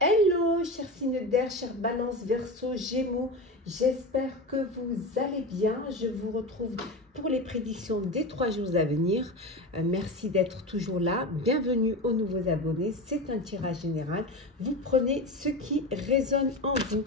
Hello, chers signes d'air, chers balances, verseau, gémeaux, j'espère que vous allez bien. Je vous retrouve pour les prédictions des 3 jours à venir. Merci d'être toujours là. Bienvenue aux nouveaux abonnés. C'est un tirage général. Vous prenez ce qui résonne en vous.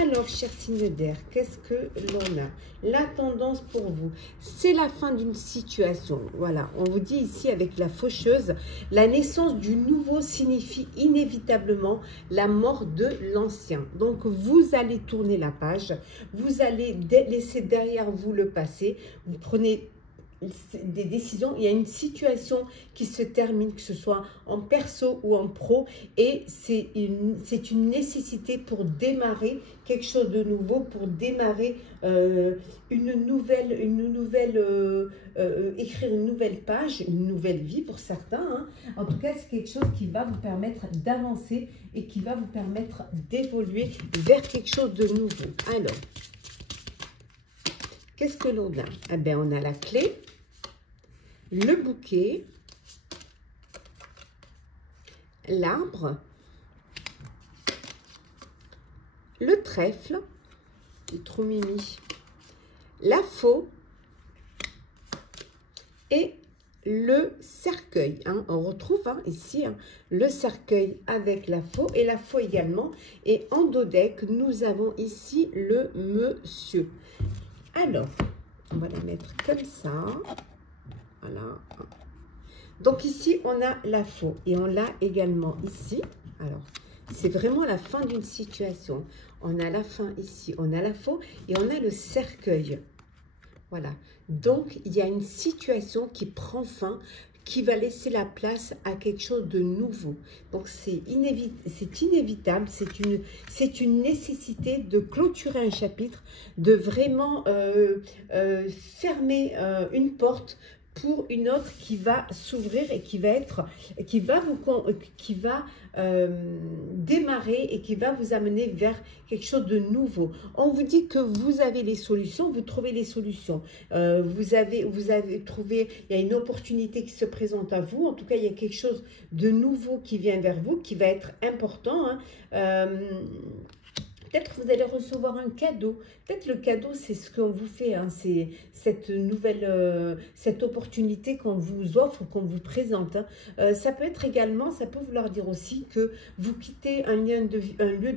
Alors, chers signes d'air, qu'est-ce que l'on a? La tendance pour vous, c'est la fin d'une situation. Voilà, on vous dit ici avec la faucheuse, la naissance du nouveau signifie inévitablement la mort de l'ancien. Donc, vous allez tourner la page, vous allez laisser derrière vous le passé, vous prenez des décisions, il y a une situation qui se termine, que ce soit en perso ou en pro, et c'est une nécessité pour démarrer quelque chose de nouveau, pour démarrer écrire une nouvelle page, une nouvelle vie pour certains, hein. En tout cas, c'est quelque chose qui va vous permettre d'avancer et qui va vous permettre d'évoluer vers quelque chose de nouveau. Alors, qu'est-ce que l'on a? Eh bien, on a la clé, le bouquet, l'arbre, le trèfle, c'est trop mimi, la faux et le cercueil. Hein. On retrouve ici le cercueil avec la faux et la faux également. Et en dos deck, nous avons ici le monsieur. Alors, on va la mettre comme ça. Voilà. Donc ici, on a la faux et on l'a également ici. Alors, c'est vraiment la fin d'une situation. On a la fin ici, on a la faux et on a le cercueil. Voilà. Donc, il y a une situation qui prend fin, qui va laisser la place à quelque chose de nouveau. Donc, c'est inévitable, c'est une nécessité de clôturer un chapitre, de vraiment fermer une porte pour une autre qui va s'ouvrir et qui va démarrer et qui va vous amener vers quelque chose de nouveau. On vous dit que vous avez les solutions, vous trouvez les solutions. Vous avez trouvé, il y a une opportunité qui se présente à vous. En tout cas, il y a quelque chose de nouveau qui vient vers vous, qui va être important, hein. Peut-être que vous allez recevoir un cadeau. Peut-être le cadeau, c'est ce qu'on vous fait. Hein. C'est cette opportunité qu'on vous offre, qu'on vous présente. Hein. Ça peut être également, ça peut vouloir dire aussi que vous quittez un lieu de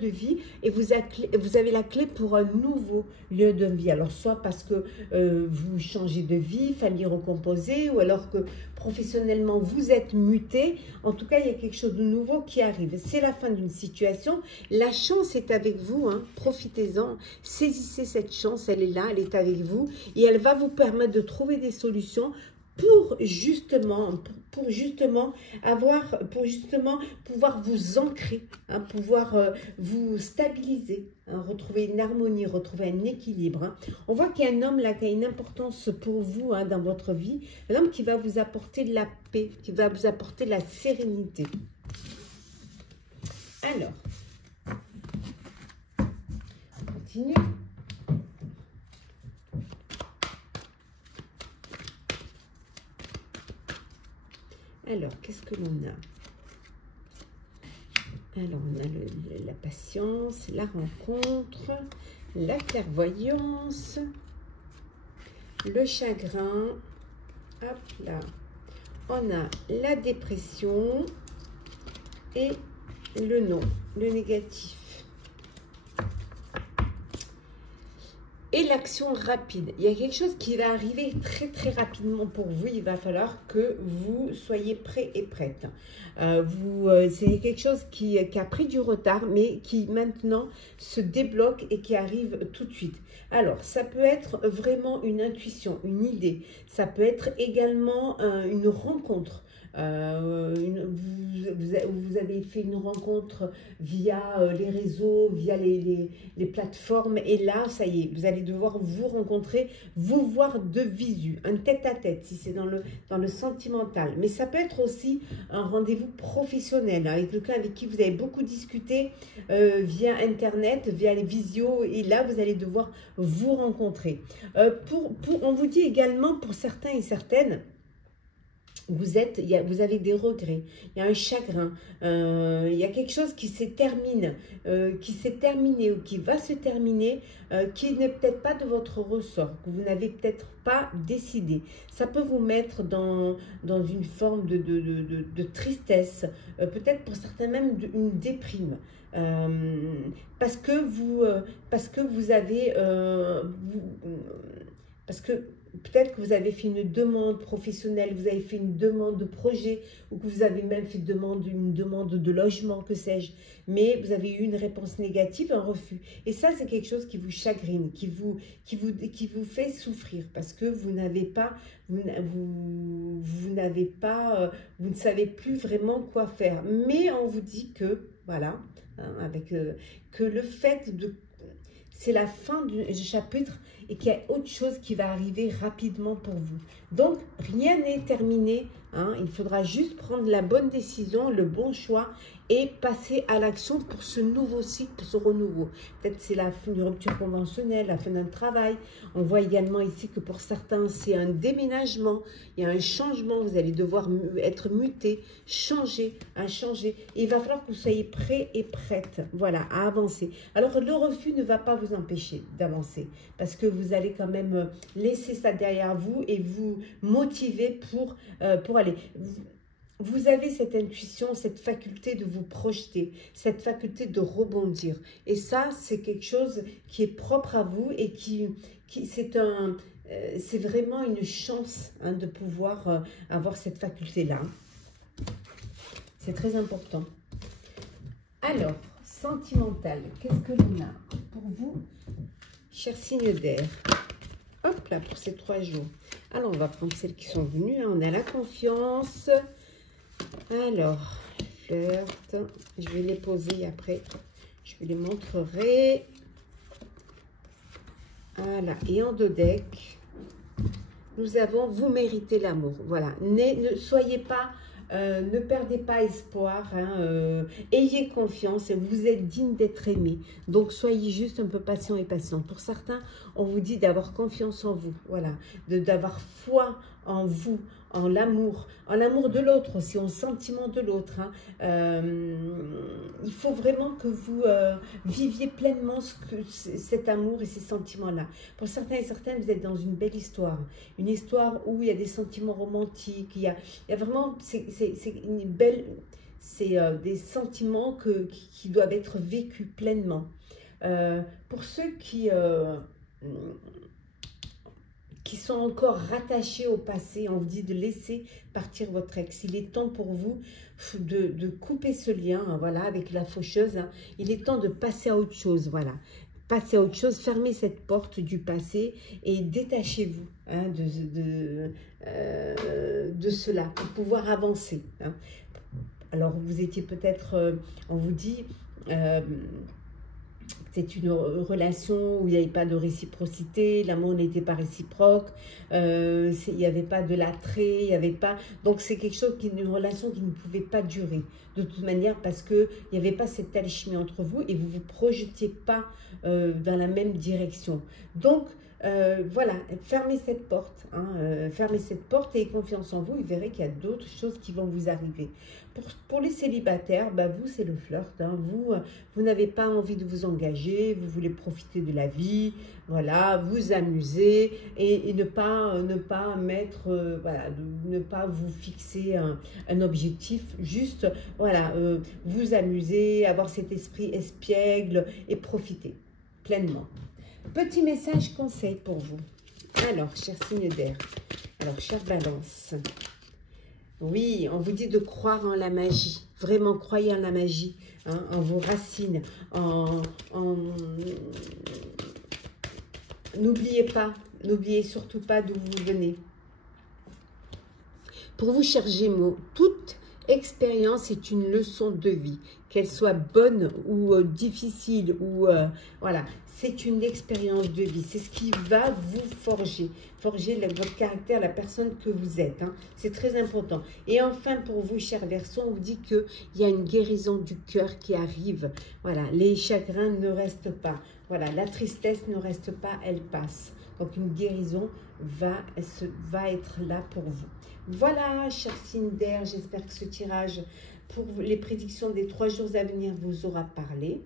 vie et vous avez la clé pour un nouveau lieu de vie. Alors, soit parce que vous changez de vie, famille recomposée, ou alors que professionnellement, vous êtes muté. En tout cas, il y a quelque chose de nouveau qui arrive. C'est la fin d'une situation. La chance est avec vous. Hein. Profitez-en. Saisissez cette chance. Elle est là. Elle est avec vous. Et elle va vous permettre de trouver des solutions pour justement pouvoir vous ancrer, hein, pouvoir vous stabiliser, hein, retrouver une harmonie, retrouver un équilibre. Hein. On voit qu'il y a un homme là qui a une importance pour vous, hein, dans votre vie, un homme qui va vous apporter de la paix, qui va vous apporter de la sérénité. Alors, on continue. Alors, qu'est-ce que l'on a? Alors, on a la patience, la rencontre, la clairvoyance, le chagrin. Hop là. On a la dépression et le non, le négatif. Et l'action rapide. Il y a quelque chose qui va arriver très très rapidement pour vous. Il va falloir que vous soyez prêts et prêtes. C'est quelque chose qui a pris du retard, mais qui maintenant se débloque et qui arrive tout de suite. Alors, ça peut être vraiment une intuition, une idée. Ça peut être également une rencontre. Vous avez fait une rencontre via les réseaux, via les plateformes, et là, ça y est, vous allez devoir vous rencontrer, vous voir de visu, un tête-à-tête, si c'est dans le sentimental. Mais ça peut être aussi un rendez-vous professionnel, hein, avec quelqu'un avec qui vous avez beaucoup discuté via Internet, via les visios, et là, vous allez devoir vous rencontrer. On vous dit également, pour certains et certaines, vous avez des regrets, il y a un chagrin, il y a quelque chose qui s'est terminé ou qui va se terminer, qui n'est peut-être pas de votre ressort, que vous n'avez peut-être pas décidé. Ça peut vous mettre dans une forme de tristesse, peut-être pour certains même une déprime. Parce que vous avez, parce que peut-être que vous avez fait une demande professionnelle, vous avez fait une demande de projet, ou que vous avez même fait une demande de logement, que sais-je, mais vous avez eu une réponse négative, un refus. Et ça, c'est quelque chose qui vous chagrine, qui vous fait souffrir, parce que vous n'avez pas, vous ne savez plus vraiment quoi faire. Mais on vous dit que, voilà, hein, que le fait de... C'est la fin du chapitre et qu'il y a autre chose qui va arriver rapidement pour vous. Donc, rien n'est terminé. Hein, il faudra juste prendre la bonne décision, le bon choix et passer à l'action pour ce nouveau cycle, pour ce renouveau. Peut-être c'est la fin d'une rupture conventionnelle, la fin d'un travail. On voit également ici que pour certains, c'est un déménagement. Il y a un changement. Vous allez devoir être muté, changer. Et il va falloir que vous soyez prêts et prêtes, voilà, à avancer. Alors, le refus ne va pas vous empêcher d'avancer parce que vous allez quand même laisser ça derrière vous et vous motiver pour aller. Vous avez cette intuition, cette faculté de vous projeter, cette faculté de rebondir. Et ça, c'est quelque chose qui est propre à vous et c'est vraiment une chance, hein, de pouvoir avoir cette faculté-là. C'est très important. Alors, sentimental, qu'est-ce que l'on a pour vous, cher signe d'air? Hop là, pour ces 3 jours. Alors, on va prendre celles qui sont venues. Hein. On a la confiance. Alors, flirt. Je vais les poser après. Je vous les montrerai. Voilà. Et en deux decks, nous avons vous méritez l'amour. Voilà. Ne soyez pas... ne perdez pas espoir, hein, ayez confiance, vous êtes digne d'être aimé. Donc, soyez juste un peu patient et patient. Pour certains, on vous dit d'avoir confiance en vous, voilà, d'avoir foi en vous, en l'amour de l'autre aussi, en sentiment de l'autre. Hein. Il faut vraiment que vous viviez pleinement cet amour et ces sentiments-là. Pour certains et certaines, vous êtes dans une belle histoire. Une histoire où il y a des sentiments romantiques, il y a vraiment, c'est une belle, c'est des sentiments qui doivent être vécus pleinement. Pour ceux qui sont encore rattachés au passé, on vous dit de laisser partir votre ex. Il est temps pour vous de couper ce lien, hein, voilà, avec la faucheuse. Hein. Il est temps de passer à autre chose, voilà. Passez à autre chose, fermez cette porte du passé et détachez-vous, hein, de cela pour pouvoir avancer. Hein. Alors, vous étiez peut-être, on vous dit, c'est une relation où il n'y avait pas de réciprocité, l'amour n'était pas réciproque, il n'y avait pas de l'attrait, il n'y avait pas... Donc, c'est quelque chose, une relation qui ne pouvait pas durer, de toute manière, parce qu'il n'y avait pas cette alchimie entre vous et vous ne vous projetiez pas dans la même direction. Donc, voilà, fermez cette porte, hein, fermez cette porte et ayez confiance en vous, vous verrez qu'il y a d'autres choses qui vont vous arriver. Pour les célibataires, bah vous, c'est le flirt, hein, vous n'avez pas envie de vous engager, vous voulez profiter de la vie, voilà, vous amuser et ne pas mettre, voilà, ne pas vous fixer un objectif, juste, voilà, vous amuser, avoir cet esprit espiègle et profiter pleinement. Petit message conseil pour vous. Alors, cher signe d'air, alors, chère Balance, oui, on vous dit de croire en la magie, vraiment croyez en la magie, hein, en vos racines, n'oubliez surtout pas d'où vous venez. Pour vous, chers Gémeaux, toute expérience est une leçon de vie, qu'elle soit bonne ou difficile, ou voilà, c'est une expérience de vie, c'est ce qui va vous forger votre caractère, la personne que vous êtes, hein. C'est très important. Et enfin, pour vous, chers Verseaux, on vous dit qu'il y a une guérison du cœur qui arrive, voilà, les chagrins ne restent pas, voilà, la tristesse ne reste pas, elle passe. Donc, une guérison va être là pour vous. Voilà, cher signe d'air, j'espère que ce tirage pour les prédictions des 3 jours à venir vous aura parlé,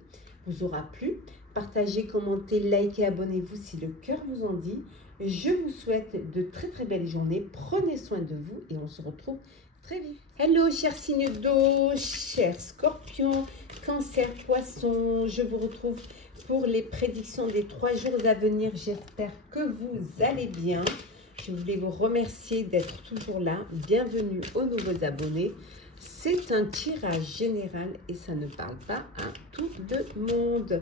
vous aura plu. Partagez, commentez, likez, abonnez-vous si le cœur vous en dit. Je vous souhaite de très très belles journées. Prenez soin de vous et on se retrouve très vite. Hello, chers signes d'eau, chers scorpions, cancer, poisson. Je vous retrouve pour les prédictions des 3 jours à venir. J'espère que vous allez bien. Je voulais vous remercier d'être toujours là. Bienvenue aux nouveaux abonnés. C'est un tirage général et ça ne parle pas à tout le monde.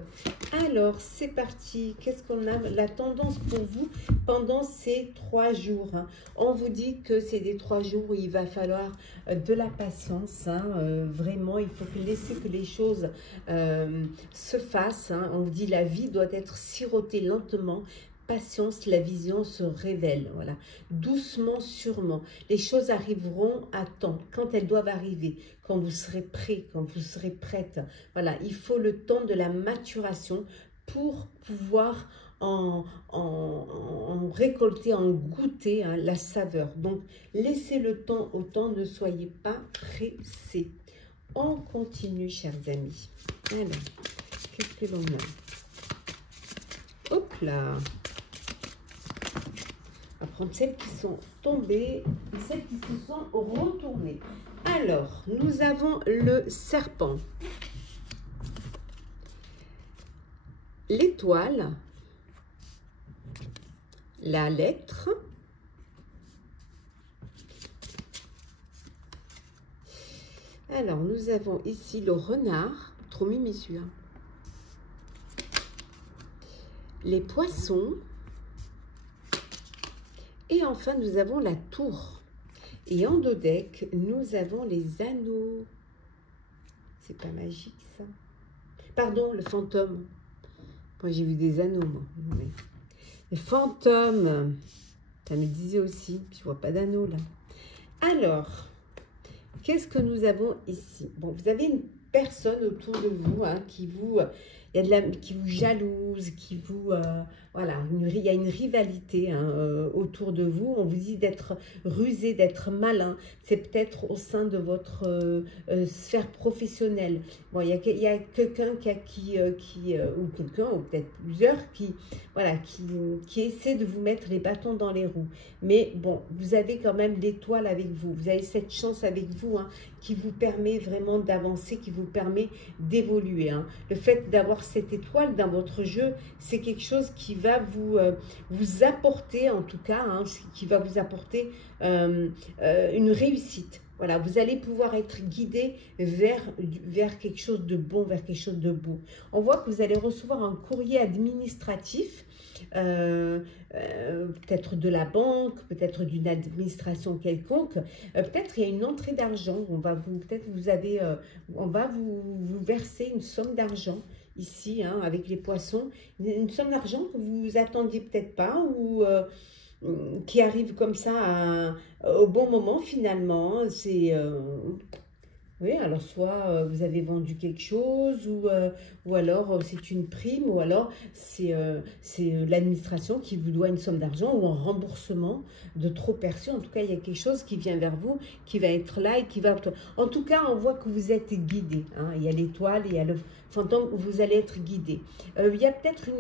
Alors, c'est parti. Qu'est-ce qu'on a? La tendance pour vous pendant ces 3 jours. On vous dit que c'est des 3 jours où il va falloir de la patience. Vraiment, il faut laisser que les choses se fassent. On vous dit la vie doit être sirotée lentement. Patience, la vision se révèle, voilà, doucement, sûrement. Les choses arriveront à temps, quand elles doivent arriver, quand vous serez prêt, quand vous serez prête. Voilà, il faut le temps de la maturation pour pouvoir en récolter, en goûter la saveur. Donc, laissez le temps au temps, ne soyez pas pressés. On continue, chers amis. Alors, qu'est-ce que l'on a? Hop là! On va prendre celles qui sont tombées et celles qui se sont retournées. Alors, nous avons le serpent, l'étoile, la lettre, alors nous avons ici le renard, trop mimi celui-là, les poissons, et enfin, nous avons la tour. Et en dos deck, nous avons les anneaux. C'est pas magique, ça? Pardon, le fantôme. Moi, j'ai vu des anneaux, moi. Mais... le fantôme. Ça me disait aussi. Je vois pas d'anneaux, là. Alors, qu'est-ce que nous avons ici? Bon, vous avez une personne autour de vous qui vous... qui vous jalouse, qui vous... voilà, il y a une rivalité autour de vous. On vous dit d'être rusé, d'être malin. C'est peut-être au sein de votre sphère professionnelle. Bon, il y a quelqu'un ou quelqu'un, ou peut-être plusieurs, voilà, qui essaie de vous mettre les bâtons dans les roues. Mais bon, vous avez quand même l'étoile avec vous. Vous avez cette chance avec vous qui vous permet vraiment d'avancer, qui vous permet d'évoluer. Le fait d'avoir cette étoile dans votre jeu, c'est quelque chose qui va vous apporter, en tout cas, qui va vous apporter une réussite. Voilà, vous allez pouvoir être guidé vers quelque chose de bon, vers quelque chose de beau. On voit que vous allez recevoir un courrier administratif, peut-être de la banque, peut-être d'une administration quelconque, peut-être il y a une entrée d'argent, on va vous verser une somme d'argent ici, avec les poissons, une somme d'argent que vous attendiez peut-être pas ou qui arrive comme ça au bon moment finalement. C'est oui, alors soit vous avez vendu quelque chose ou alors c'est une prime ou alors c'est l'administration qui vous doit une somme d'argent ou un remboursement de trop perçu. En tout cas, il y a quelque chose qui vient vers vous, qui va être là et qui va... En tout cas, on voit que vous êtes guidé. Il y a l'étoile, il y a le fantôme, vous allez être guidé. Il y a peut-être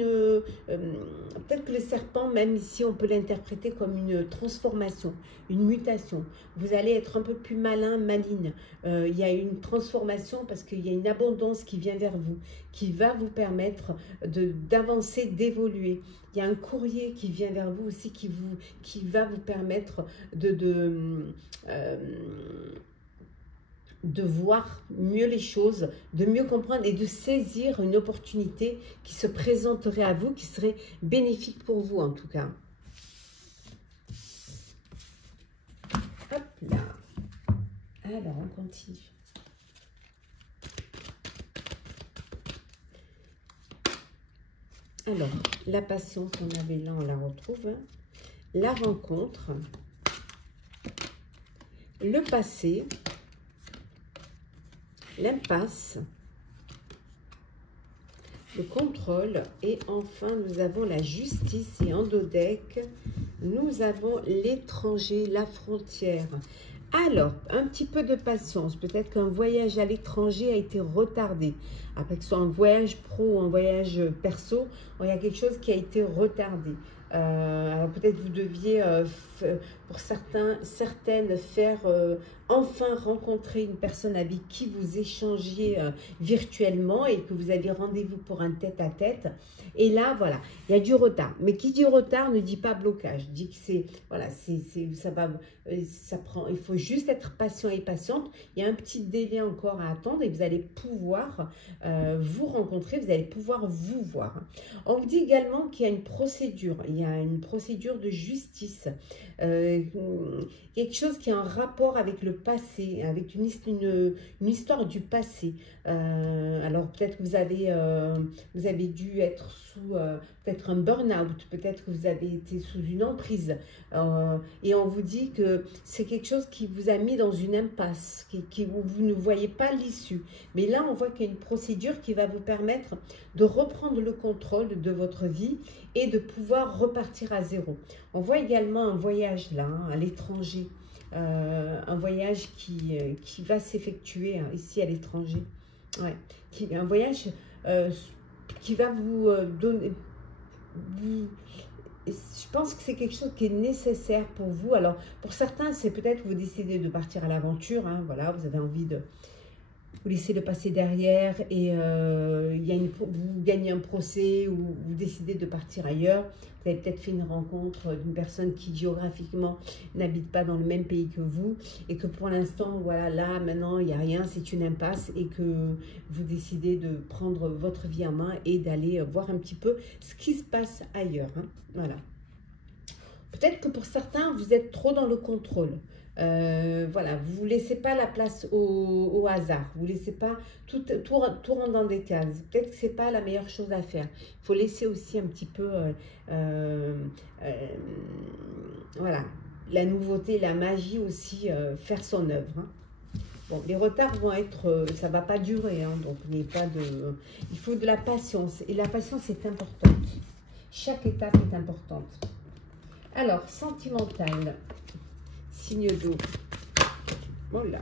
peut-être que le serpent, même ici, on peut l'interpréter comme une transformation, une mutation. Vous allez être un peu plus malin, maligne. Il y a une transformation parce qu'il y a une abondance qui vient vers vous, qui va vous permettre d'avancer, d'évoluer. Il y a un courrier qui vient vers vous aussi qui va vous permettre de voir mieux les choses, de mieux comprendre et de saisir une opportunité qui se présenterait à vous, qui serait bénéfique pour vous en tout cas. Hop là. Alors, on continue. Alors, la patience qu'on avait là, on la retrouve. La rencontre. Le passé. L'impasse. Le contrôle. Et enfin, nous avons la justice et en dos deck, nous avons l'étranger, la frontière. Alors, un petit peu de patience. Peut-être qu'un voyage à l'étranger a été retardé. Après que ce soit un voyage pro ou un voyage perso, il y a quelque chose qui a été retardé. Alors peut-être vous deviez, pour certaines, faire enfin rencontrer une personne avec qui vous échangiez virtuellement et que vous aviez rendez-vous pour un tête-à-tête. Et là, voilà, il y a du retard. Mais qui dit retard ne dit pas blocage. Dit que c'est, voilà, ça prend. Il faut juste être patient et patiente. Il y a un petit délai encore à attendre et vous allez pouvoir vous rencontrer, vous allez pouvoir vous voir. On vous dit également qu'il y a une procédure. Il y a une procédure de justice. Quelque chose qui a un rapport avec le passé, avec une histoire du passé. Alors peut-être que vous avez dû être sous peut-être un burn-out, peut-être que vous avez été sous une emprise. Et on vous dit que c'est quelque chose qui vous a mis dans une impasse, où vous ne voyez pas l'issue. Mais là, on voit qu'il y a une procédure qui va vous permettre de reprendre le contrôle de votre vie et de pouvoir repartir à zéro. On voit également un voyage là, hein, à l'étranger. Un voyage qui va s'effectuer hein, ici à l'étranger. Ouais. Un voyage qui va vous donner... Je pense que c'est quelque chose qui est nécessaire pour vous. Alors, pour certains, c'est peut-être que vous décidez de partir à l'aventure. Hein, voilà, vous avez envie de vous laisser le passé derrière et vous gagnez un procès ou vous décidez de partir ailleurs. Vous avez peut-être fait une rencontre d'une personne qui géographiquement n'habite pas dans le même pays que vous et que pour l'instant, voilà, là, maintenant, il n'y a rien, c'est une impasse et que vous décidez de prendre votre vie en main et d'aller voir un petit peu ce qui se passe ailleurs. Hein, voilà. Peut-être que pour certains, vous êtes trop dans le contrôle. Voilà, vous ne laissez pas la place au hasard. Vous ne laissez pas tout rentrer dans des cases. Peut-être que ce n'est pas la meilleure chose à faire. Il faut laisser aussi un petit peu voilà, la nouveauté, la magie aussi faire son œuvre. Hein. Bon, les retards vont être, ça ne va pas durer, hein, donc il faut de la patience. Et la patience est importante. Chaque étape est importante. Alors, sentimental, signe d'eau. Voilà.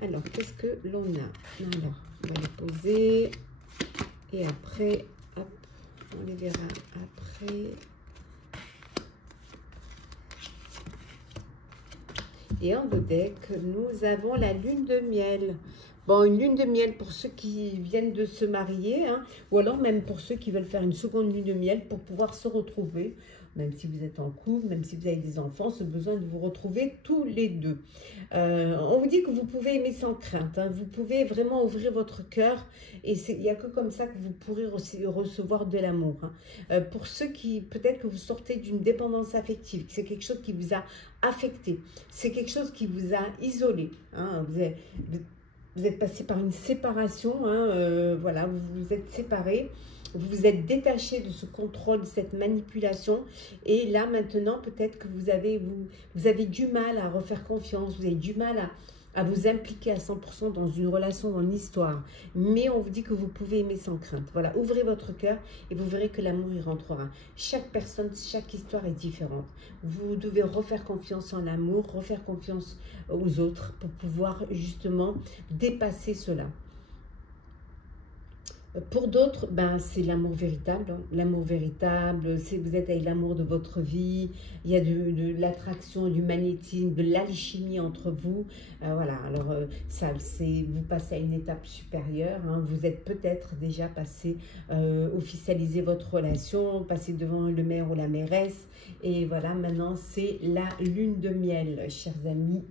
Alors, qu'est-ce que l'on a? Alors, on va les poser. Et après, hop, on les verra après. Et en deck, nous avons la lune de miel. Bon, une lune de miel pour ceux qui viennent de se marier, hein, ou alors même pour ceux qui veulent faire une seconde lune de miel pour pouvoir se retrouver, même si vous êtes en couple, même si vous avez des enfants, ce besoin de vous retrouver tous les deux. On vous dit que vous pouvez aimer sans crainte, hein, vous pouvez vraiment ouvrir votre cœur et il n'y a que comme ça que vous pourrez recevoir de l'amour. Hein. Pour ceux qui, peut-être que vous sortez d'une dépendance affective, c'est quelque chose qui vous a affecté, c'est quelque chose qui vous a isolé, hein, vous êtes passé par une séparation, hein, voilà, vous vous êtes séparés, vous vous êtes détaché de ce contrôle, de cette manipulation. Et là, maintenant, peut-être que vous avez du mal à refaire confiance, vous avez du mal à vous impliquer à 100% dans une relation, dans une histoire. Mais on vous dit que vous pouvez aimer sans crainte. Voilà, ouvrez votre cœur et vous verrez que l'amour y rentrera. Chaque personne, chaque histoire est différente. Vous devez refaire confiance en l'amour, refaire confiance aux autres pour pouvoir justement dépasser cela. Pour d'autres, ben, c'est l'amour véritable. Hein. L'amour véritable, vous êtes avec l'amour de votre vie. Il y a de l'attraction, du magnétisme, de l'alchimie entre vous. Voilà, alors vous passez à une étape supérieure. Hein. Vous êtes peut-être déjà passé, officialiser votre relation, passer devant le maire ou la mairesse. Et voilà, maintenant, c'est la lune de miel, chers amis.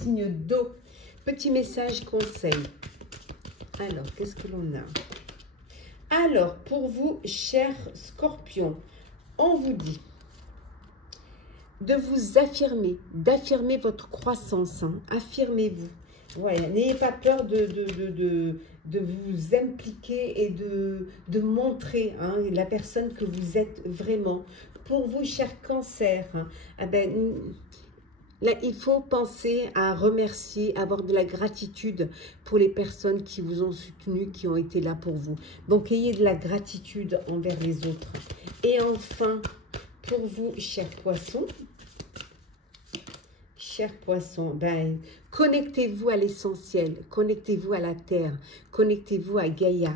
Signe d'eau. Petit message conseil. Alors, qu'est-ce que l'on a ? Alors, pour vous, chers scorpions, on vous dit de vous affirmer, d'affirmer votre croissance. Hein, affirmez-vous. Voilà, n'ayez pas peur de vous impliquer et de montrer hein, la personne que vous êtes vraiment. Pour vous, chers cancers, hein, Là, il faut penser à remercier, avoir de la gratitude pour les personnes qui vous ont soutenu, qui ont été là pour vous. Donc, ayez de la gratitude envers les autres. Et enfin, pour vous, chers poissons, ben, connectez-vous à l'essentiel, connectez-vous à la terre, connectez-vous à Gaïa,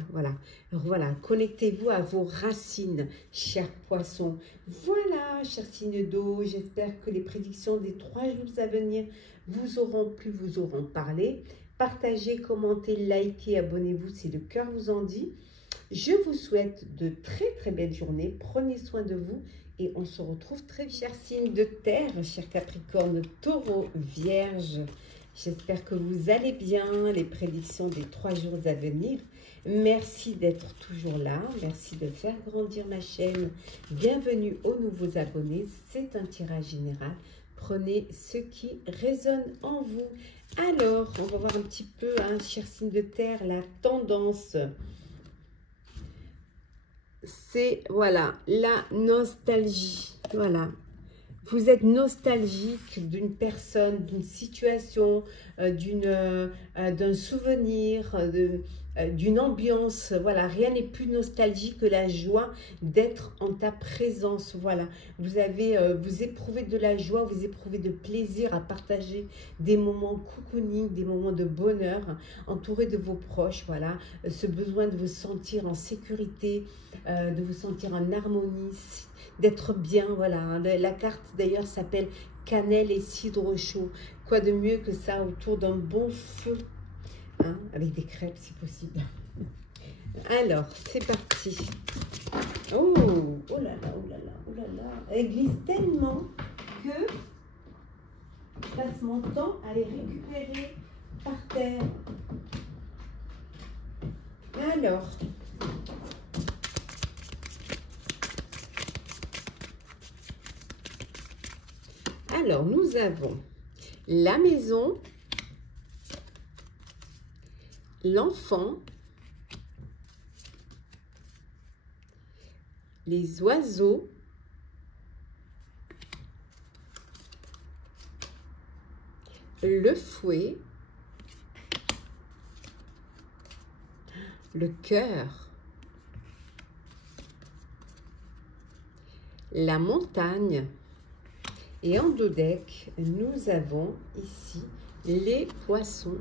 voilà, connectez-vous à vos racines, chers poissons. Voilà, chers signes d'eau, j'espère que les prédictions des 3 jours à venir vous auront plu, vous auront parlé. Partagez, commentez, likez, abonnez-vous si le cœur vous en dit. Je vous souhaite de très très belles journées, prenez soin de vous. Et on se retrouve très vite, chers signes de terre, chers Capricorne, Taureau, Vierge. J'espère que vous allez bien, les prédictions des 3 jours à venir. Merci d'être toujours là, merci de faire grandir ma chaîne. Bienvenue aux nouveaux abonnés, c'est un tirage général. Prenez ce qui résonne en vous. Alors, on va voir un petit peu, chers signes de terre, la tendance. C'est, voilà, la nostalgie. Voilà. Vous êtes nostalgique d'une personne, d'une situation, d'un souvenir, d'une ambiance. Voilà, rien n'est plus nostalgique que la joie d'être en ta présence. Voilà, vous éprouvez de la joie, vous éprouvez de plaisir à partager des moments cocooning, des moments de bonheur, entouré de vos proches. Voilà, ce besoin de vous sentir en sécurité, de vous sentir en harmonie, d'être bien. Voilà, la carte d'ailleurs s'appelle cannelle et cidre chaud. Quoi de mieux que ça autour d'un bon feu, avec des crêpes si possible. Alors, c'est parti. Oh, oh là là, oh là là, oh là là. Elle glisse tellement que je passe mon temps à les récupérer par terre. Alors, nous avons la maison, l'enfant, les oiseaux, le fouet, le cœur, la montagne. Et en dos deck, nous avons ici les poissons,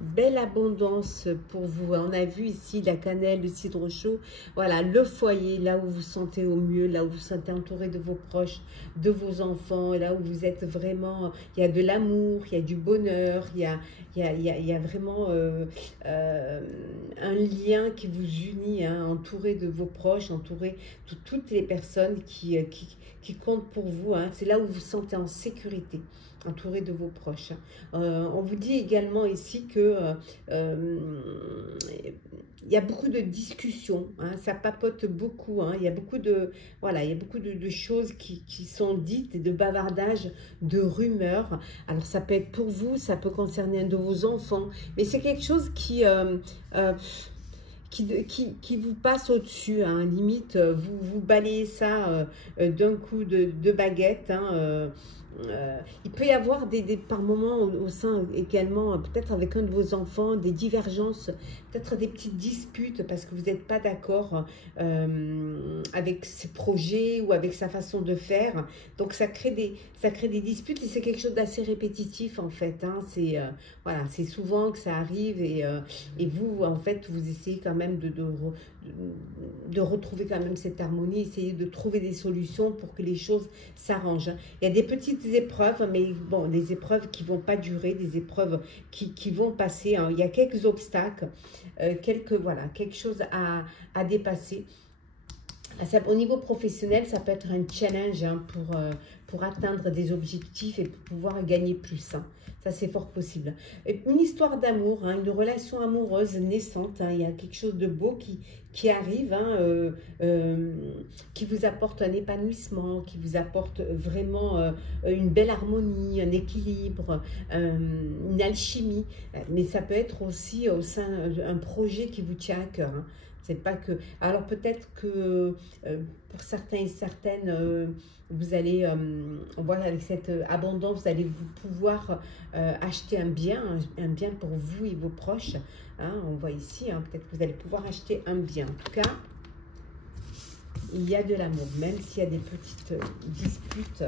Belle abondance pour vous. On a vu ici la cannelle, le cidre chaud. Voilà, le foyer, là où vous vous sentez au mieux, là où vous vous sentez entouré de vos proches, de vos enfants, là où vous êtes vraiment, il y a de l'amour, il y a du bonheur, il y a vraiment un lien qui vous unit, entouré de vos proches, entouré de toutes les personnes qui comptent pour vous. C'est là où vous vous sentez en sécurité, entouré de vos proches. On vous dit également ici que il y a beaucoup de discussions, ça papote beaucoup, il y a beaucoup de, voilà, il y a beaucoup de choses qui sont dites, et de bavardages, de rumeurs. Alors ça peut être pour vous, ça peut concerner un de vos enfants, mais c'est quelque chose qui vous passe au-dessus, limite, vous balayez ça d'un coup de baguette. Il peut y avoir par moments au sein également, peut-être avec un de vos enfants, des divergences, peut-être des petites disputes parce que vous n'êtes pas d'accord avec ses projets ou avec sa façon de faire. Donc ça crée des disputes et c'est quelque chose d'assez répétitif en fait. Voilà, c'est souvent que ça arrive et vous en fait vous essayez quand même de retrouver quand même cette harmonie, essayer de trouver des solutions pour que les choses s'arrangent. Il y a des petites épreuves, mais bon, des épreuves qui ne vont pas durer, des épreuves qui vont passer. Il y a quelques obstacles, quelque chose à dépasser. Au niveau professionnel, ça peut être un challenge pour atteindre des objectifs et pour pouvoir gagner plus. Ça, c'est fort possible. Une histoire d'amour, une relation amoureuse naissante. Il y a quelque chose de beau qui arrive, qui vous apporte un épanouissement, qui vous apporte vraiment une belle harmonie, un équilibre, une alchimie. Mais ça peut être aussi au sein d'un projet qui vous tient à cœur. C'est pas que... Alors peut-être que pour certains et certaines, vous allez, on voit avec cette abondance, vous allez pouvoir acheter un bien pour vous et vos proches. Hein, on voit ici, hein, peut-être que vous allez pouvoir acheter un bien. En tout cas, il y a de l'amour, même s'il y a des petites disputes.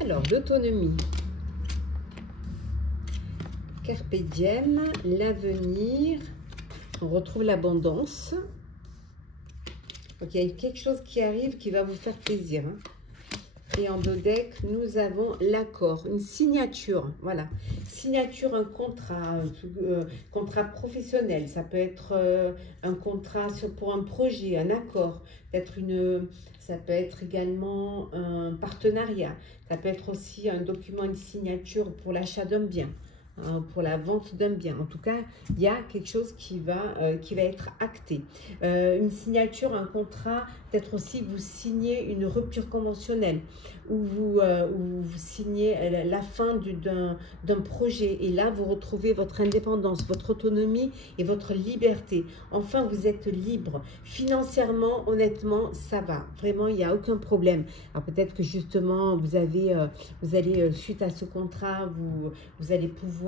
Alors l'autonomie. Carpe diem, l'avenir. On retrouve l'abondance. Donc il y a quelque chose qui arrive qui va vous faire plaisir. Hein. Et en dos deck, nous avons l'accord, une signature. Voilà, signature, un contrat professionnel. Ça peut être un contrat pour un projet, un accord. Ça peut être également un partenariat. Ça peut être aussi un document, une signature pour l'achat d'un bien. Pour la vente d'un bien. En tout cas, il y a quelque chose qui va être acté. Une signature, un contrat, peut-être aussi vous signez une rupture conventionnelle ou vous signez la fin d'un projet et là, vous retrouvez votre indépendance, votre autonomie et votre liberté. Enfin, vous êtes libre. Financièrement, honnêtement, ça va. Vraiment, il n'y a aucun problème. Alors peut-être que justement, vous allez, suite à ce contrat, vous allez pouvoir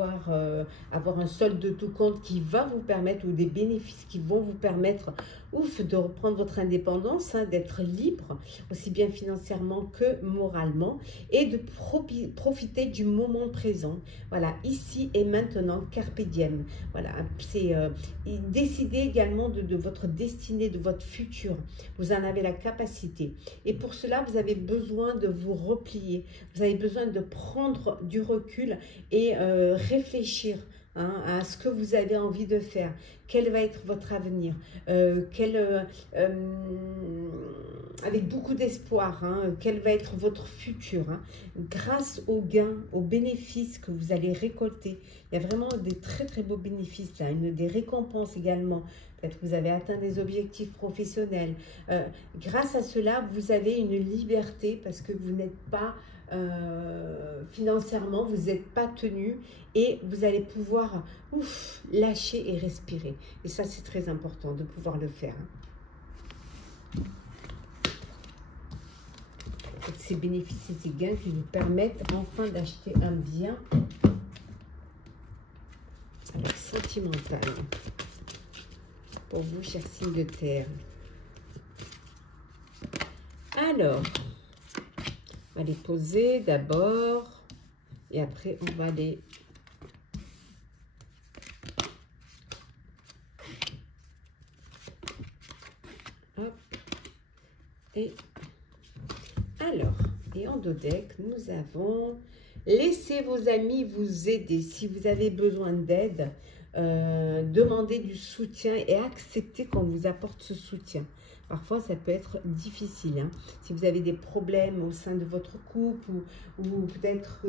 avoir un solde de tout compte qui va vous permettre, ou des bénéfices qui vont vous permettre, de reprendre votre indépendance, hein, d'être libre, aussi bien financièrement que moralement, et de profiter du moment présent. Voilà, ici et maintenant, carpe diem. Voilà, c'est décider également de votre destinée, de votre futur. Vous en avez la capacité. Et pour cela, vous avez besoin de vous replier. Vous avez besoin de prendre du recul et réfléchir, hein, à ce que vous avez envie de faire. Quel va être votre avenir, avec beaucoup d'espoir, hein, quel va être votre futur, hein, grâce aux gains, aux bénéfices que vous allez récolter. Il y a vraiment des très très beaux bénéfices là, des récompenses également. Peut-être que vous avez atteint des objectifs professionnels. Grâce à cela, vous avez une liberté parce que vous n'êtes pas financièrement, vous n'êtes pas tenu et vous allez pouvoir lâcher et respirer. Et ça, c'est très important de pouvoir le faire. Hein. Ces bénéfices et ces gains qui vous permettent enfin d'acheter un bien. Alors, sentimental. Pour vous, chers signes de terre. Alors, on va les poser d'abord et après on va les hop et alors, et en dos deck nous avons laissez vos amis vous aider. Si vous avez besoin d'aide, demandez du soutien et acceptez qu'on vous apporte ce soutien. Parfois, ça peut être difficile. Hein. Si vous avez des problèmes au sein de votre couple ou peut-être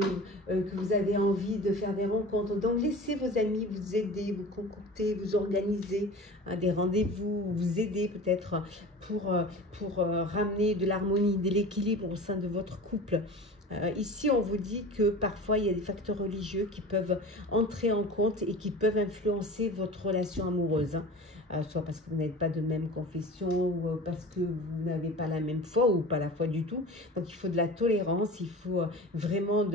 que vous avez envie de faire des rencontres. Donc, laissez vos amis vous aider, vous concocter, vous organiser des rendez-vous, vous aider peut-être pour ramener de l'harmonie, de l'équilibre au sein de votre couple. Ici, on vous dit que parfois, il y a des facteurs religieux qui peuvent entrer en compte et qui peuvent influencer votre relation amoureuse. Hein. Soit parce que vous n'êtes pas de même confession, ou parce que vous n'avez pas la même foi, ou pas la foi du tout. Donc, il faut de la tolérance, il faut vraiment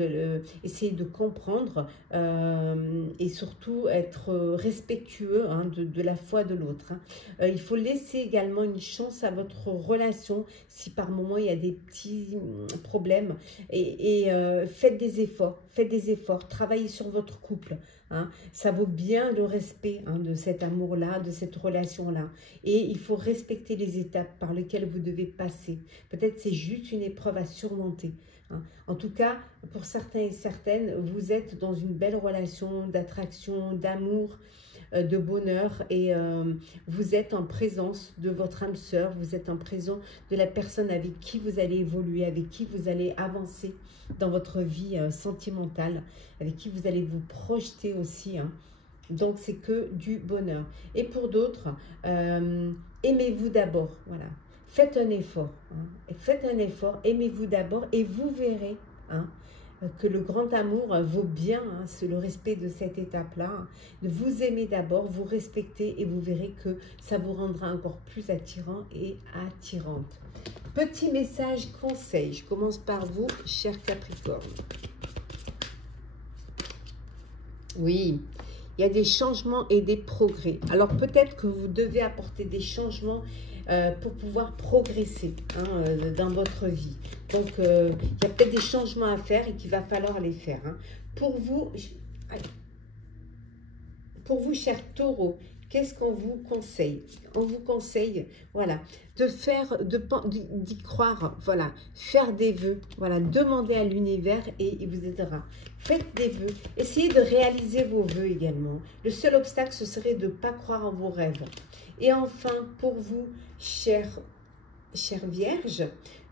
essayer de comprendre et surtout être respectueux, hein, de la foi de l'autre. Hein. Il faut laisser également une chance à votre relation si par moment il y a des petits problèmes. Et faites des efforts, travaillez sur votre couple. Hein. Ça vaut bien le respect, hein, de cet amour-là, de cette relation-là. Et il faut respecter les étapes par lesquelles vous devez passer. Peut-être c'est juste une épreuve à surmonter. Hein. En tout cas, pour certains et certaines, vous êtes dans une belle relation d'attraction, d'amour, de bonheur et vous êtes en présence de votre âme sœur, vous êtes en présence de la personne avec qui vous allez évoluer, avec qui vous allez avancer dans votre vie sentimentale, avec qui vous allez vous projeter aussi. Hein. Donc, c'est que du bonheur. Et pour d'autres, aimez-vous d'abord. Voilà. Faites un effort. Hein. Faites un effort, aimez-vous d'abord et vous verrez. Hein. que le grand amour vaut bien c'est le respect de cette étape-là, de vous aimer d'abord, vous respecter et vous verrez que ça vous rendra encore plus attirant et attirante. Petit message conseil, je commence par vous, cher Capricorne. Oui, il y a des changements et des progrès. Alors peut-être que vous devez apporter des changements pour pouvoir progresser dans votre vie. Donc il y a peut-être des changements à faire et qu'il va falloir les faire. Pour vous, cher Taureau, qu'est-ce qu'on vous conseille? On vous conseille, voilà, de faire, d'y croire, voilà, faire des vœux, voilà, demandez à l'univers et il vous aidera. Faites des vœux, essayez de réaliser vos vœux également. Le seul obstacle, ce serait de ne pas croire en vos rêves. Et enfin, pour vous, chère Vierge,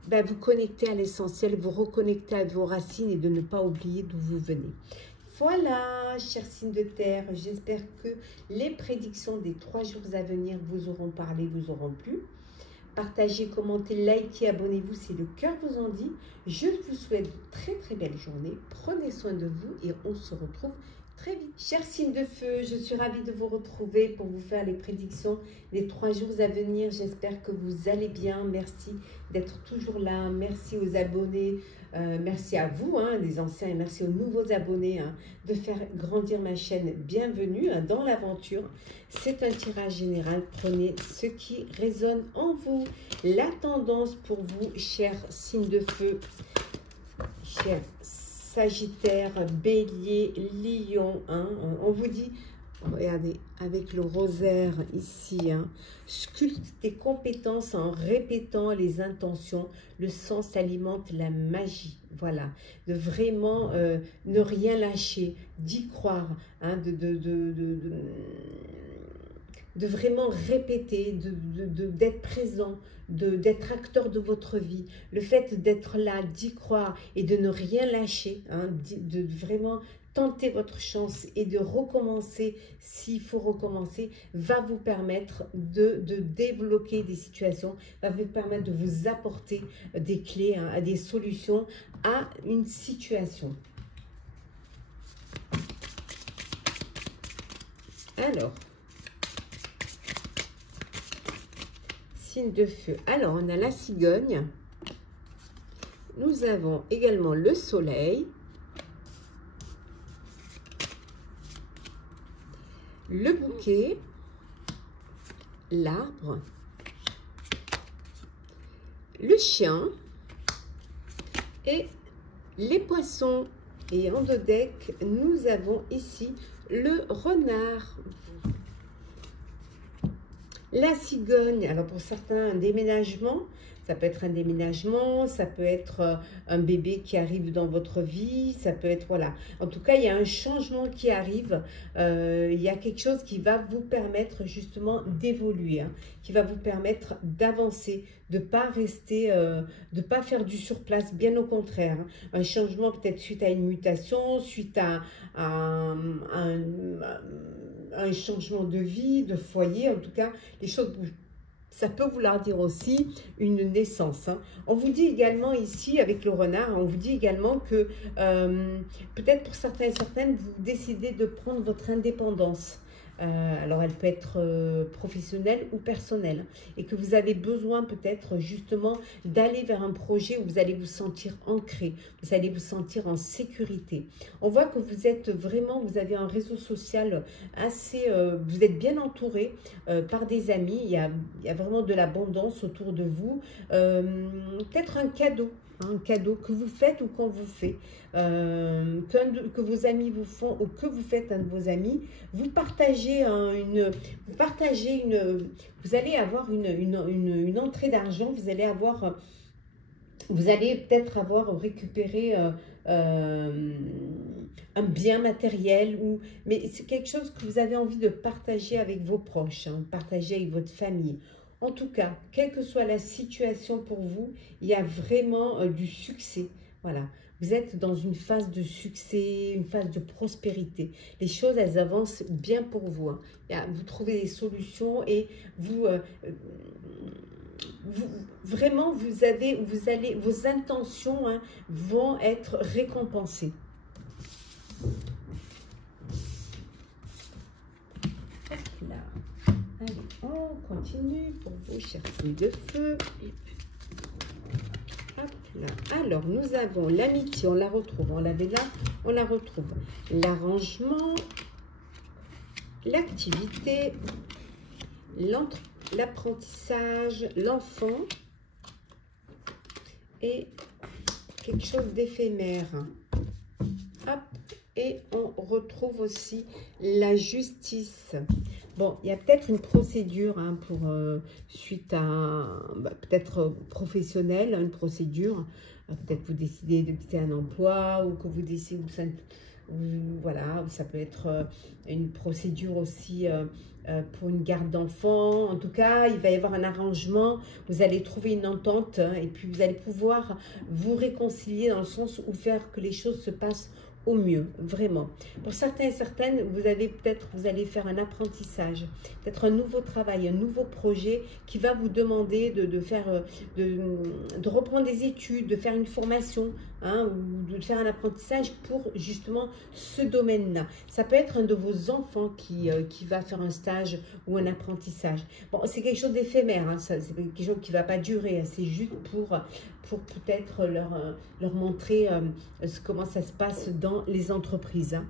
ben, vous connectez à l'essentiel, vous reconnectez à vos racines et de ne pas oublier d'où vous venez. Voilà, chers signes de terre, j'espère que les prédictions des 3 jours à venir vous auront parlé, vous auront plu. Partagez, commentez, likez, abonnez-vous si le cœur vous en dit. Je vous souhaite une très belle journée. Prenez soin de vous et on se retrouve très vite. Chers signes de feu, je suis ravie de vous retrouver pour vous faire les prédictions des 3 jours à venir. J'espère que vous allez bien. Merci d'être toujours là. Merci aux abonnés. Merci à vous, les anciens, et merci aux nouveaux abonnés de faire grandir ma chaîne. Bienvenue dans l'aventure. C'est un tirage général. Prenez ce qui résonne en vous. La tendance pour vous, chers signes de feu, chers Sagittaire, Bélier, Lion, on vous dit, regardez, avec le rosaire ici, sculpte tes compétences en répétant les intentions. Le sens alimente la magie. Voilà, de vraiment ne rien lâcher, d'y croire, de vraiment répéter, d'être présent, d'être acteur de votre vie. Le fait d'être là, d'y croire et de ne rien lâcher, de vraiment tenter votre chance et de recommencer s'il faut recommencer, va vous permettre de débloquer des situations, va vous permettre de vous apporter des clés, des solutions à une situation. Alors, signe de feu. Alors, on a la cigogne. Nous avons également le soleil. Le bouquet. L'arbre. Le chien. Et les poissons. Et en deux decks, nous avons ici le renard. La cigogne, alors pour certains, un déménagement, ça peut être un déménagement, ça peut être un bébé qui arrive dans votre vie, ça peut être, voilà. En tout cas, il y a un changement qui arrive, il y a quelque chose qui va vous permettre justement d'évoluer, qui va vous permettre d'avancer, de ne pas rester, de ne pas faire du surplace, bien au contraire. Un changement peut-être suite à une mutation, suite à un changement de vie, de foyer, en tout cas, les choses bougent. Ça peut vouloir dire aussi une naissance. On vous dit également ici, avec le renard, on vous dit également que peut-être pour certains et certaines, vous décidez de prendre votre indépendance. Alors, elle peut être professionnelle ou personnelle. Et que vous avez besoin peut-être justement d'aller vers un projet où vous allez vous sentir ancré. Vous allez vous sentir en sécurité. On voit que vous êtes vraiment, vous avez un réseau social assez... vous êtes bien entouré par des amis. Il y a vraiment de l'abondance autour de vous. Peut-être un cadeau que vous faites ou qu'on vous fait, que vos amis vous font ou que vous faites un de vos amis, vous partagez vous allez avoir une entrée d'argent, vous allez peut-être avoir récupéré un bien matériel, mais c'est quelque chose que vous avez envie de partager avec vos proches, partager avec votre famille. En tout cas, quelle que soit la situation pour vous, il y a vraiment du succès. Voilà, vous êtes dans une phase de succès, une phase de prospérité. Les choses, elles avancent bien pour vous. Vous trouvez des solutions et vous vraiment, vos intentions hein, vont être récompensées. Là. Allez, on continue pour vous, chers signes de feu. Hop là. Alors, nous avons l'amitié, on la retrouve. On l'avait là, on la retrouve. L'arrangement, l'activité, l'apprentissage, l'enfant et quelque chose d'éphémère. Hop, et on retrouve aussi la justice. Bon, il y a peut-être une procédure hein, pour suite à peut-être professionnelle, une procédure. Peut-être vous décidez de quitter un emploi ou que vous décidez, voilà, ça peut être une procédure aussi pour une garde d'enfants. En tout cas, il va y avoir un arrangement. Vous allez trouver une entente hein, et puis vous allez pouvoir vous réconcilier dans le sens où faire que les choses se passent au mieux, vraiment. Pour certains et certaines, vous allez faire un apprentissage, peut-être un nouveau travail, un nouveau projet qui va vous demander de reprendre des études, de faire une formation, hein, ou de faire un apprentissage pour justement ce domaine-là. Ça peut être un de vos enfants qui va faire un stage ou un apprentissage. Bon, c'est quelque chose d'éphémère, hein, c'est quelque chose qui ne va pas durer, hein, c'est juste pour peut-être leur montrer comment ça se passe dans les entreprises. Hein.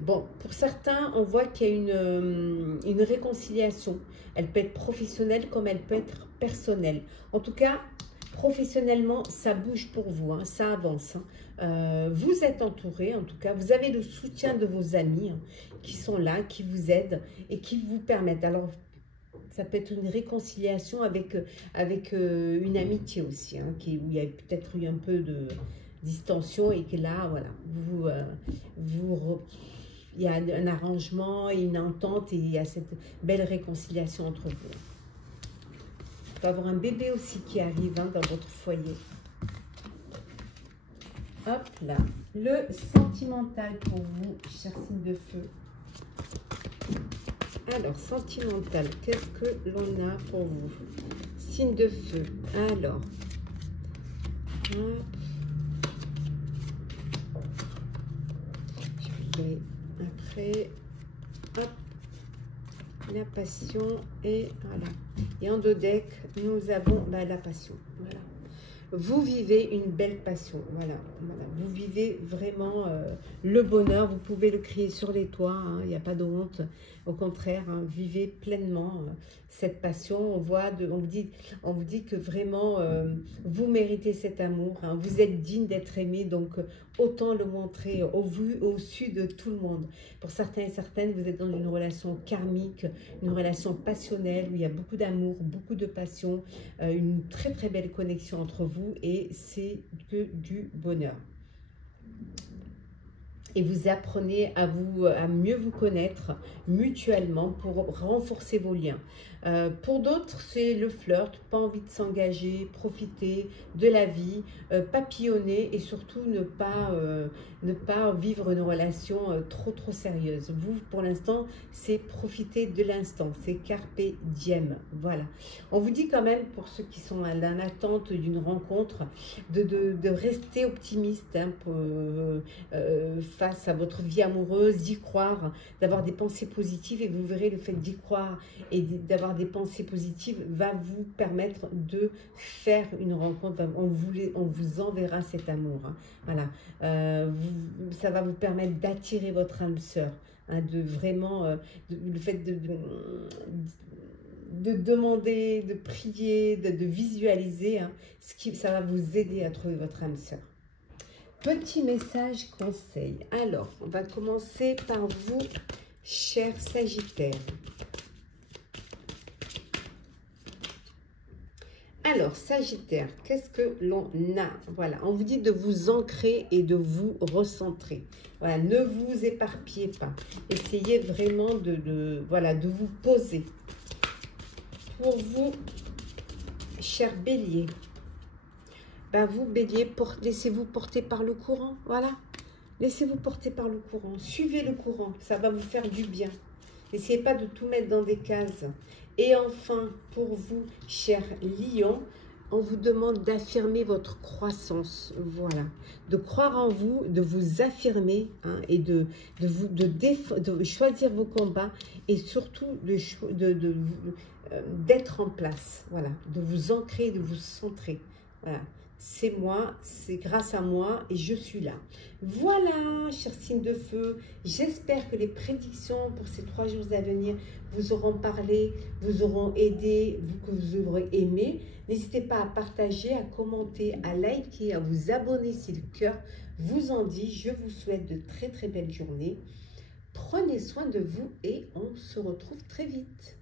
Bon, pour certains, on voit qu'il y a une réconciliation. Elle peut être professionnelle comme elle peut être personnelle. En tout cas, professionnellement, ça bouge pour vous, hein, ça avance. Hein. Vous êtes entouré, en tout cas, vous avez le soutien de vos amis hein, qui sont là, qui vous aident et qui vous permettent. Alors, ça peut être une réconciliation avec une amitié aussi, hein, où il y a peut-être eu un peu de distension et que là, voilà, il y a un arrangement et une entente et il y a cette belle réconciliation entre vous. Il peut y avoir un bébé aussi qui arrive hein, dans votre foyer. Hop là, le sentimental pour vous, chers signes de feu. Alors, sentimental, qu'est-ce que l'on a pour vous? Signe de feu. Alors, hop. Je vais après, hop, la passion et voilà. Et en deux decks, nous avons la passion. Voilà. Vous vivez une belle passion, voilà. Vous vivez vraiment le bonheur, vous pouvez le crier sur les toits, hein, il n'y a pas de honte, au contraire, hein, vivez pleinement cette passion, on vous dit que vraiment vous méritez cet amour, hein, vous êtes digne d'être aimé, donc autant le montrer au vu, au su de tout le monde. Pour certains et certaines, vous êtes dans une relation karmique, une relation passionnelle, où il y a beaucoup d'amour, beaucoup de passion, une très très belle connexion entre vous et c'est que du bonheur. Et vous apprenez à mieux vous connaître mutuellement pour renforcer vos liens. Pour d'autres, c'est le flirt, pas envie de s'engager, profiter de la vie, papillonner et surtout ne pas vivre une relation trop sérieuse. Vous, pour l'instant, c'est profiter de l'instant, c'est carpe diem. Voilà. On vous dit quand même, pour ceux qui sont à l'attente d'une rencontre, de rester optimiste hein, face à votre vie amoureuse, d'y croire, d'avoir des pensées positives et vous verrez le fait d'y croire et d'avoir des pensées positives va vous permettre de faire une rencontre, on vous enverra cet amour. Hein. Voilà, ça va vous permettre d'attirer votre âme sœur, hein, de vraiment, le fait de demander, de prier, de visualiser, hein, ça va vous aider à trouver votre âme sœur. Petit message conseil. Alors, on va commencer par vous, chers Sagittaires. Alors, Sagittaire, qu'est-ce que l'on a? Voilà, on vous dit de vous ancrer et de vous recentrer. Voilà, ne vous éparpillez pas. Essayez vraiment de vous poser. Pour vous, chers Béliers, vous, Bélier, laissez-vous porter par le courant. Voilà, laissez-vous porter par le courant. Suivez le courant, ça va vous faire du bien. N'essayez pas de tout mettre dans des cases. Et enfin, pour vous, chers lions, on vous demande d'affirmer votre croissance, voilà, de croire en vous, de vous affirmer hein, et de choisir vos combats et surtout d'être en place, voilà, de vous ancrer, de vous centrer, voilà. C'est moi, c'est grâce à moi et je suis là. Voilà, chers signes de feu, j'espère que les prédictions pour ces 3 jours à venir vous auront parlé, vous auront aidé, que vous aurez aimé. N'hésitez pas à partager, à commenter, à liker, à vous abonner si le cœur vous en dit. Je vous souhaite de très très belles journées. Prenez soin de vous et on se retrouve très vite.